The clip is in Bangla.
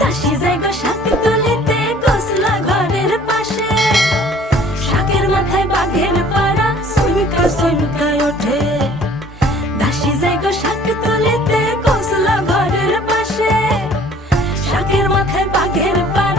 দাসী যায় গো শাক তুলিতে গোসলা ঘরের পাশে, শাকের মাথায় বাঘের পাড়া সুনকা সুনকা ওঠে। দাসী যায় গো শাক তুলিতে গোসলা ঘরের পাশে, শাকের মাথায় বাঘের পাড়া